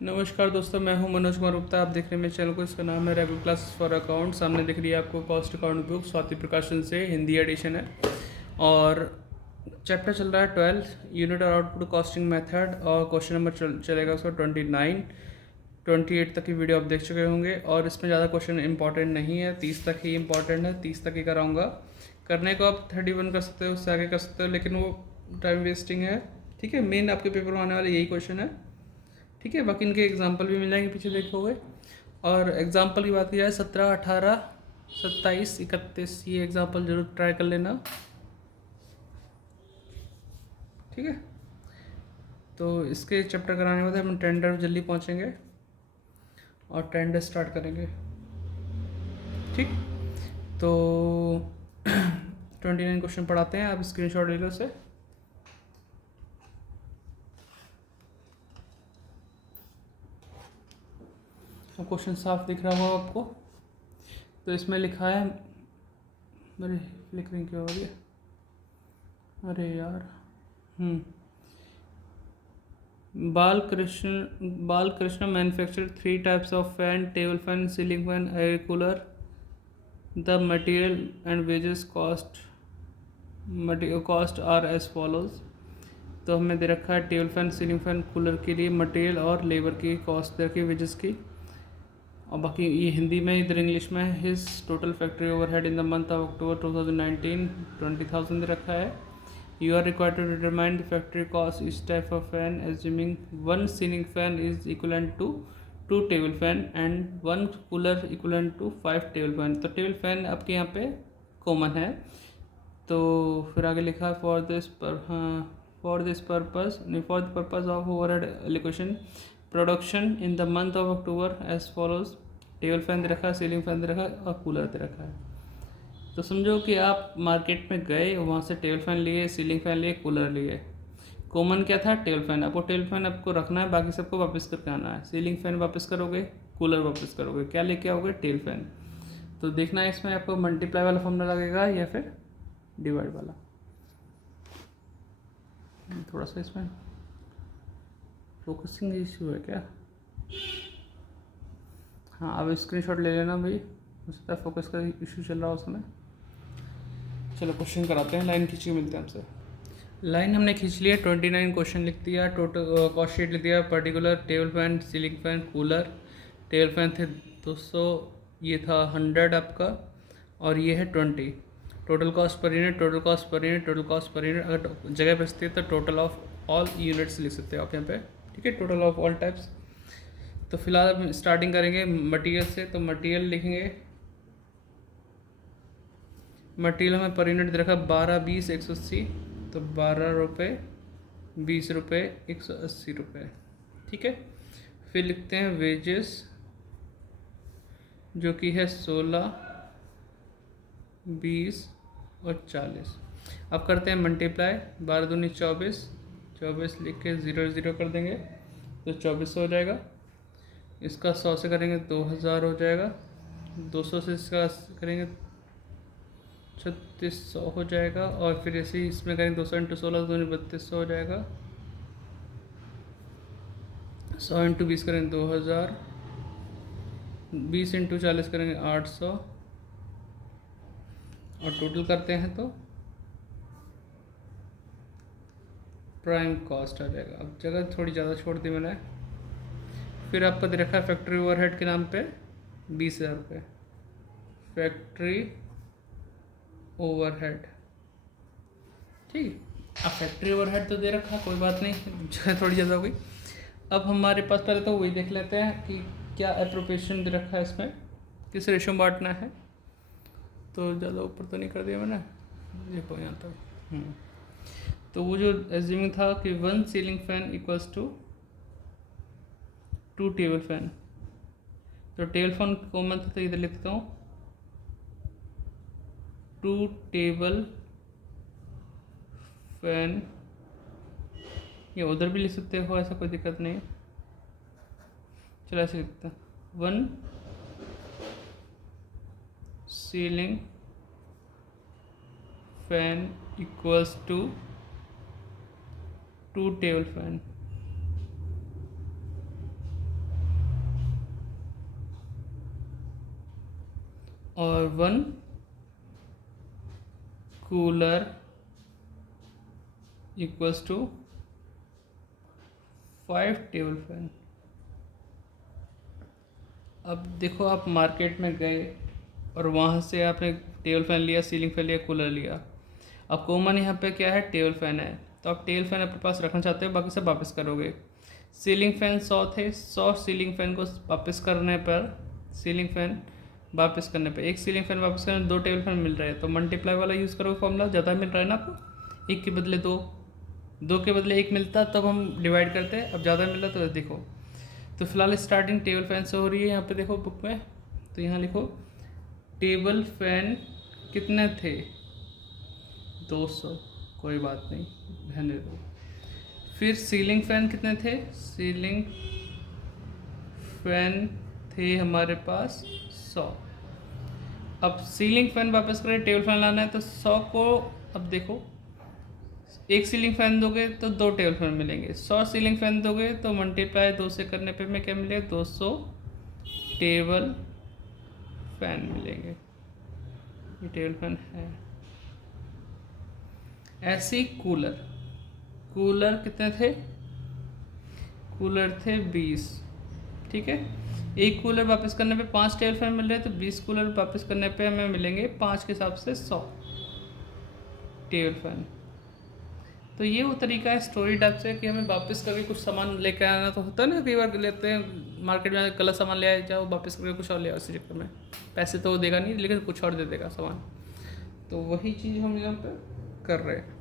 नमस्कार दोस्तों, मैं हूं मनोज कुमार गुप्ता। आप देख रहे हैं मेरे चैनल को। इसका नाम है रेगुलर क्लासेस फॉर अकाउंट। सामने दिख रही है आपको कॉस्ट अकाउंट बुक, स्वाति प्रकाशन से, हिंदी एडिशन है। और चैप्टर चल रहा है 12, यूनिट और आउटपुट कॉस्टिंग मेथड। और क्वेश्चन नंबर चलेगा उसका 29, 28 तक की वीडियो आप देख चुके होंगे। और इसमें ज़्यादा क्वेश्चन इंपॉर्टेंट नहीं है, 30 तक ही इंपॉर्टेंट है, 30 तक ही कराऊंगा। करने को आप 31 कर सकते हो, उससे आगे कर सकते हो, लेकिन वो टाइम वेस्टिंग है। ठीक है, मेन आपके पेपर में आने वाले यही क्वेश्चन है। ठीक है, बाकी इनके एग्जाम्पल भी मिल जाएंगे, पीछे देखोगे। और एग्जाम्पल की बात की जाए 17, 18, 27, 31, ये एग्जाम्पल जरूर ट्राई कर लेना। ठीक है, तो इसके चैप्टर कराने के बाद हम टेंडर जल्दी पहुंचेंगे और टेंडर स्टार्ट करेंगे। ठीक, तो 29 क्वेश्चन पढ़ाते हैं, आप स्क्रीनशॉट ले लो उसे। क्वेश्चन साफ दिख रहा होगा आपको। तो इसमें लिखा है, अरे फ्लिकरिंग क्यों हो रही है, अरे यार। Balakrishna manufacture 3 types of fan: table fan, ceiling fan, air cooler. The material and wages cost are as follows. तो हमें दे रखा है table fan, ceiling fan, cooler के लिए मटेरियल और लेबर की कॉस्ट दे रखी है, वेजेस की। और बाकी ये हिंदी में, इधर इंग्लिश में। His total factory overhead in the month of अक्टूबर 2019 20,000 दे रखा है। You are required to determine the factory cost each type of fan, assuming one ceiling fan is equivalent to 2 table fan and one cooler equivalent to 5 table fan। तो table fan आपके यहाँ पे common है। तो फिर आगे लिखा for this purpose of overhead allocation production in the month of October as follows. Table fan दे रखा है, सीलिंग फैन दे रखा है और कूलर दे रखा है। तो समझो कि आप मार्केट में गए, वहाँ से टेबल फैन लिए, सीलिंग फैन लिए, कूलर लिए। कॉमन क्या था? Table fan. आपको टेबल फैन आपको रखना है, बाकी सबको वापस करके आना है। सीलिंग फैन वापस करोगे, कूलर वापस करोगे, क्या लेके आओगे? Table fan. तो देखना है इसमें आपको मल्टीप्लाई वाला फॉर्मूला लगेगा या फिर डिवाइड वाला। थोड़ा सा इसमें फोकसिंग इशू है क्या? हाँ, अब स्क्रीनशॉट ले लेना भाई, हो सकता है फोकस का इशू चल रहा हो उसमें। चलो क्वेश्चन कराते हैं, लाइन खींच के मिलते हैं हमसे। लाइन हमने खींच लिया, 29 क्वेश्चन लिख दिया, टोटल कॉस्ट शीट लिख दिया। Particular table fan, ceiling fan, cooler. Table fan थे 200, ये था 100 आपका, और ये है 20। Total cost per unit, total cost per unit, total cost per unit. अगर जगह बचती है तो टोटल ऑफ ऑल यूनिट्स लिख सकते हो आप यहाँ पे। ठीक है, टोटल ऑफ ऑल टाइप्स। तो फिलहाल हम स्टार्टिंग करेंगे मटीरियल से। तो मटीरियल लिखेंगे, मटीरियल हमें पर यूनिट दे रखा 12, 20, 180। तो 12 रुपये, 20 रुपये, 180 रुपये। ठीक है, फिर लिखते हैं वेजेस, जो कि है 16, 20 और 40। अब करते हैं मल्टीप्लाई। 12 दूनी 24, 24 लिख के 0 0 कर देंगे तो 2400 हो जाएगा। इसका 100 से करेंगे 2000 हो जाएगा। 200 से इसका करेंगे 3600 हो जाएगा। और फिर ऐसे ही इसमें करेंगे 200 इंटू 16 दूनी 3200 हो जाएगा। 100 इंटू 20 करेंगे 2000, 20 इंटू 40 करेंगे 800, और टोटल करते हैं तो प्राइम कॉस्ट आ जाएगा। अब जगह थोड़ी ज़्यादा छोड़ दी मैंने। फिर आपका दे रखा है फैक्ट्री ओवरहेड के नाम पे 20,000 रुपये। फैक्ट्री ओवरहेड, ठीक। अब फैक्ट्री ओवरहेड तो दे रखा, कोई बात नहीं, जगह थोड़ी ज़्यादा हो गई। अब हमारे पास पहले तो वही देख लेते हैं कि क्या एप्रोप्रिएशन दे रखा है, इसमें किस रेशो में बांटना है। तो ज़्यादा ऊपर तो नहीं कर दिया मैंने, देखो यहाँ तक। तो वो जो एज्यूमिंग था कि 1 ceiling fan equals to 2 table fan. तो टेबल फैन कॉमन था, तो इधर लिखता हूँ 2 टेबल फैन, या उधर भी लिख सकते हो, ऐसा कोई दिक्कत नहीं है। चलो ऐसे लिखते हैं 1 ceiling fan equals to 2 table fan. और 1 cooler equals to 5 table fan. अब देखो, आप मार्केट में गए और वहाँ से आपने टेबल फैन लिया, सीलिंग फैन लिया, कूलर लिया। अब कॉमन यहाँ पे क्या है, टेबल फैन है, तो आप टेबल फैन अपने पास रखना चाहते हो, बाकी सब वापस करोगे। सीलिंग फैन 100 थे, 100 सीलिंग फैन को वापस करने पर, सीलिंग फैन वापस करने पर, एक सीलिंग फैन वापस करने पर 2 टेबल फैन मिल रहे हैं, तो मल्टीप्लाई वाला यूज़ करोगे फॉर्मूला। ज़्यादा मिल रहा है ना आपको, 1 के बदले 2, 2 के बदले 1 मिलता तब हम डिवाइड करते हैं, अब ज़्यादा मिल रहा तो देखो। तो फिलहाल स्टार्टिंग टेबल फैन से हो रही है यहाँ पे, देखो बुक में, तो यहाँ लिखो टेबल फैन कितने थे, 200, कोई बात नहीं, रहने दो। फिर सीलिंग फैन कितने थे, सीलिंग फैन थे हमारे पास 100। अब सीलिंग फैन वापस करें, टेबल फैन लाना है, तो 100 को, अब देखो, एक सीलिंग फैन दोगे तो 2 टेबल फैन मिलेंगे, 100 सीलिंग फैन दोगे तो मल्टीप्लाई 2 से करने पे में क्या मिलेगा, 200 टेबल फैन मिलेंगे। ये टेबल फैन है। ऐसे ही कूलर, कूलर कितने थे, कूलर थे 20, ठीक है। एक कूलर वापस करने पे 5 टेबल फैन मिल रहे हैं, तो 20 कूलर वापस करने पे हमें मिलेंगे 5 के हिसाब से 100 टेबल फैन। तो ये वो तरीका है स्टोरी टाइप से कि हमें वापस करके कुछ सामान लेकर आना, तो होता है ना, कई बार लेते हैं मार्केट में, गलत सामान ले आए, जाओ वापस करके कुछ और ले आओ, इसी चक्कर में पैसे तो वो देगा नहीं, लेकिन कुछ और दे देगा सामान। तो वही चीज़ हम यहाँ पे कर रहे हैं।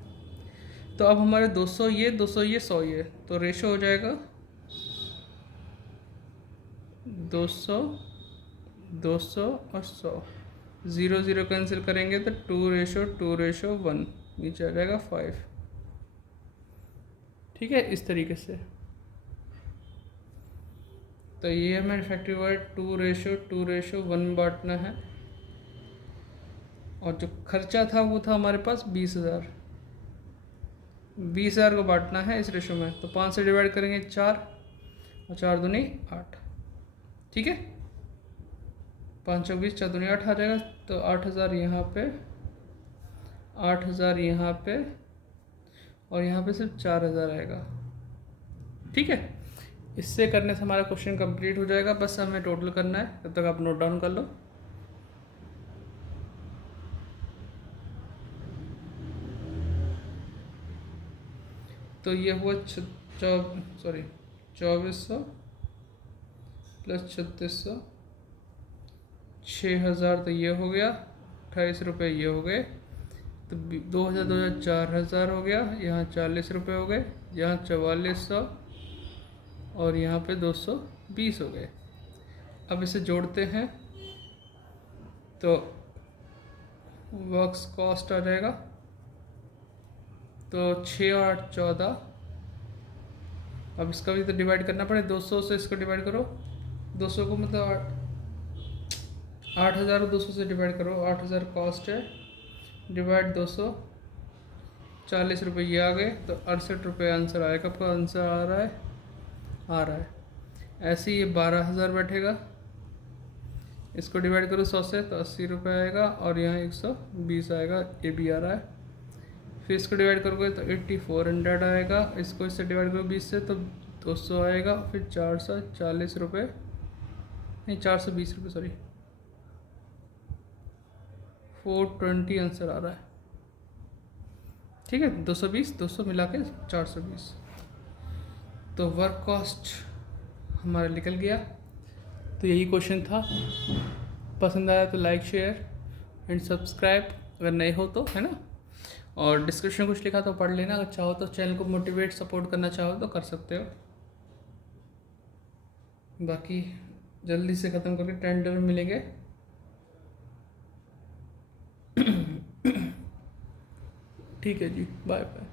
तो अब हमारे 200 ये, 200 ये, 100 ये, तो रेशो हो जाएगा 200, 200 और 100, 0 0 कैंसिल करेंगे तो 2:1, नीचे आ जाएगा 5, ठीक है, इस तरीके से। तो ये हमें इफेक्टिव वर्ड 2:1 में बांटना है, और जो खर्चा था वो था हमारे पास 20,000, 20,000 को बांटना है इस रेशो में, तो 5 से डिवाइड करेंगे 4, और 4 दूनी 8, ठीक है, 5 चौक 20, 4 दूनी 8 आ जाएगा, तो 8,000 यहाँ पे, 8,000 यहाँ पे, और यहाँ पे सिर्फ 4,000 आएगा, ठीक है। इससे करने से हमारा क्वेश्चन कंप्लीट हो जाएगा, बस हमें टोटल करना है, तब तक आप नोट डाउन कर लो। तो ये हुआ 2400 प्लस 3600, 6,000, तो ये हो गया 28 रुपये, ये हो गए, तो 2,000 2,000 4,000 हो गया, यहाँ 40 रुपये हो गए, यहाँ 4400, और यहाँ पे 220 हो गए। अब इसे जोड़ते हैं तो वर्क्स कॉस्ट आ जाएगा, तो 6 और 8 14, अब इसका भी तो डिवाइड करना पड़े, 200 से इसको डिवाइड करो, 200 को मतलब 8,000 को 200 से डिवाइड करो, 8,000 कॉस्ट है, डिवाइड 200, 40 रुपये ये आ गए, तो 68 रुपये आंसर आएगा, आपका आंसर आ रहा है। ऐसे ही ये 12,000 बैठेगा, इसको डिवाइड करो 100 से, तो 80 रुपये आएगा, और यहाँ 120 आएगा, ये भी आ रहा है। फिर इसको डिवाइड करोगे तो 8400 आएगा, इसको इससे डिवाइड करो 20 से, तो 200 आएगा, फिर 440 रुपये, नहीं 420 रुपये, सॉरी, 420 आंसर आ रहा है, ठीक है। 220 200 मिला के 420, तो वर्क कॉस्ट हमारा निकल गया। तो यही क्वेश्चन था, पसंद आया तो लाइक शेयर एंड सब्सक्राइब अगर नए हो तो, है ना, और डिस्क्रिप्शन कुछ लिखा तो पढ़ लेना, अगर चाहो तो चैनल को मोटिवेट सपोर्ट करना चाहो तो कर सकते हो। बाकी जल्दी से ख़त्म करके टेंडर में मिलेंगे। ठीक है जी, बाय बाय।